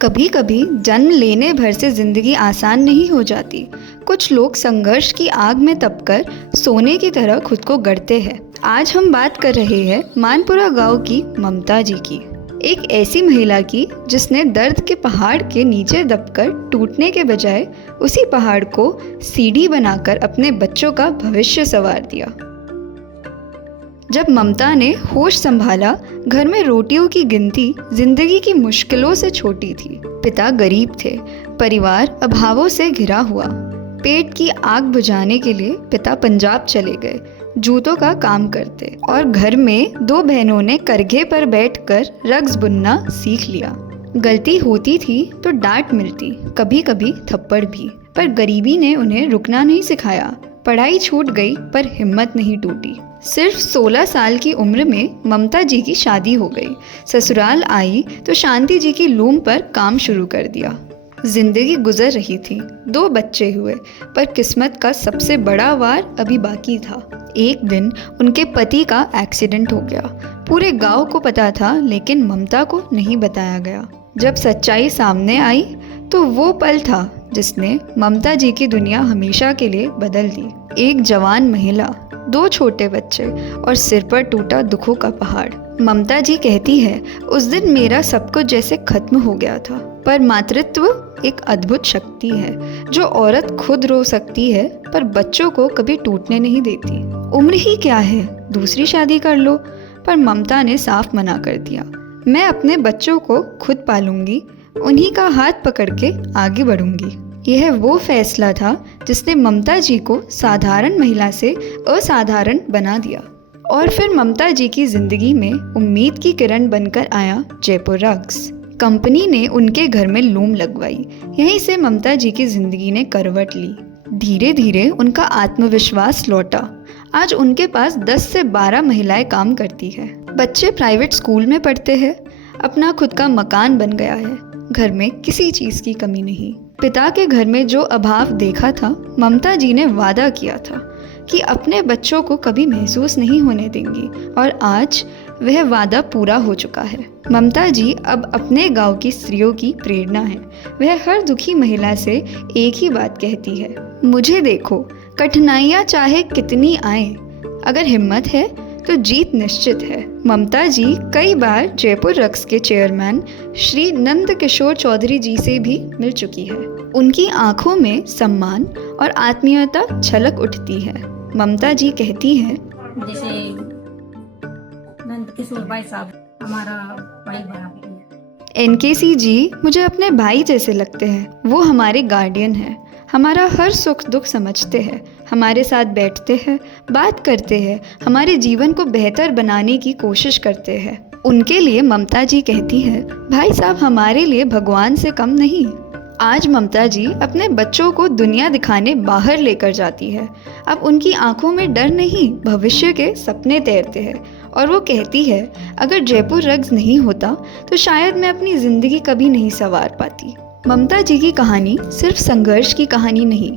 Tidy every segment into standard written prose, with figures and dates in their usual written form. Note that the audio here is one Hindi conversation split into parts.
कभी कभी जन्म लेने भर से जिंदगी आसान नहीं हो जाती। कुछ लोग संघर्ष की आग में तपकर सोने की तरह खुद को गढ़ते हैं। आज हम बात कर रहे हैं मानपुरा गांव की ममता जी की, एक ऐसी महिला की जिसने दर्द के पहाड़ के नीचे दबकर टूटने के बजाय उसी पहाड़ को सीढ़ी बनाकर अपने बच्चों का भविष्य संवार दिया। जब ममता ने होश संभाला, घर में रोटियों की गिनती जिंदगी की मुश्किलों से छोटी थी। पिता गरीब थे, परिवार अभावों से घिरा हुआ। पेट की आग बुझाने के लिए पिता पंजाब चले गए, जूतों का काम करते, और घर में दो बहनों ने करघे पर बैठकर रग्स बुनना सीख लिया। गलती होती थी तो डांट मिलती, कभी कभी थप्पड़ भी, पर गरीबी ने उन्हें रुकना नहीं सिखाया। पढ़ाई छूट गई पर हिम्मत नहीं टूटी। सिर्फ 16 साल की उम्र में ममता जी की शादी हो गई। ससुराल आई तो शांति जी की लूम पर काम शुरू कर दिया। जिंदगी गुजर रही थी, 2 बच्चे हुए, पर किस्मत का सबसे बड़ा वार अभी बाकी था। एक दिन उनके पति का एक्सीडेंट हो गया। पूरे गांव को पता था, लेकिन ममता को नहीं बताया गया। जब सच्चाई सामने आई तो वो पल था जिसने ममता जी की दुनिया हमेशा के लिए बदल दी। एक जवान महिला, 2 छोटे बच्चे और सिर पर टूटा दुखों का पहाड़। ममता जी कहती है, उस दिन मेरा सब कुछ जैसे खत्म हो गया था। पर मातृत्व एक अद्भुत शक्ति है। जो औरत खुद रो सकती है पर बच्चों को कभी टूटने नहीं देती। उम्र ही क्या है, दूसरी शादी कर लो। पर ममता ने साफ मना कर दिया। मैं अपने बच्चों को खुद पालूंगी, उन्हीं का हाथ पकड़ के आगे बढ़ूंगी। यह वो फैसला था जिसने ममता जी को साधारण महिला से असाधारण बना दिया। और फिर ममता जी की जिंदगी में उम्मीद की किरण बनकर आया जयपुर रग्स। कंपनी ने उनके घर में लूम लगवाई। यहीं से ममता जी की जिंदगी ने करवट ली। धीरे धीरे उनका आत्मविश्वास लौटा। आज उनके पास 10 से 12 महिलाएं काम करती है। बच्चे प्राइवेट स्कूल में पढ़ते हैं। अपना खुद का मकान बन गया है। घर में किसी चीज की कमी नहीं। पिता के घर में जो अभाव देखा था, ममता जी ने वादा किया था कि अपने बच्चों को कभी महसूस नहीं होने देंगी, और आज वह वादा पूरा हो चुका है। ममता जी अब अपने गांव की स्त्रियों की प्रेरणा है। वह हर दुखी महिला से एक ही बात कहती है, मुझे देखो, कठिनाइयाँ चाहे कितनी आए, अगर हिम्मत है तो जीत निश्चित है। ममता जी कई बार जयपुर रग्स के चेयरमैन श्री नंद किशोर चौधरी जी से भी मिल चुकी है। उनकी आंखों में सम्मान और आत्मीयता छलक उठती है। ममता जी कहती हैं, जैसे नंद किशोर भाई साहब हमारा भाई बराबर है। एनकेसी जी मुझे अपने भाई जैसे लगते हैं। वो हमारे गार्डियन हैं। हमारा हर सुख दुख समझते हैं, हमारे साथ बैठते हैं, बात करते हैं, हमारे जीवन को बेहतर बनाने की कोशिश करते हैं। उनके लिए ममता जी कहती है, भाई साहब हमारे लिए भगवान से कम नहीं। आज ममता जी अपने बच्चों को दुनिया दिखाने बाहर लेकर जाती है। अब उनकी आंखों में डर नहीं, भविष्य के सपने तैरते हैं। और वो कहती है, अगर जयपुर रग्स नहीं होता तो शायद मैं अपनी जिंदगी कभी नहीं संवार पाती। ममता जी की कहानी सिर्फ संघर्ष की कहानी नहीं,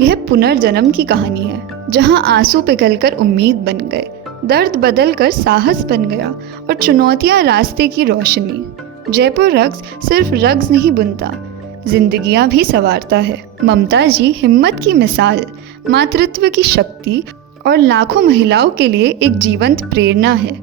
यह पुनर्जन्म की कहानी है, जहां आंसू पिघलकर उम्मीद बन गए, दर्द बदलकर साहस बन गया, और चुनौतियां रास्ते की रोशनी। जयपुर रग्स सिर्फ रग्स नहीं बुनता, जिंदगियां भी संवारता है। ममता जी हिम्मत की मिसाल, मातृत्व की शक्ति और लाखों महिलाओं के लिए एक जीवंत प्रेरणा है।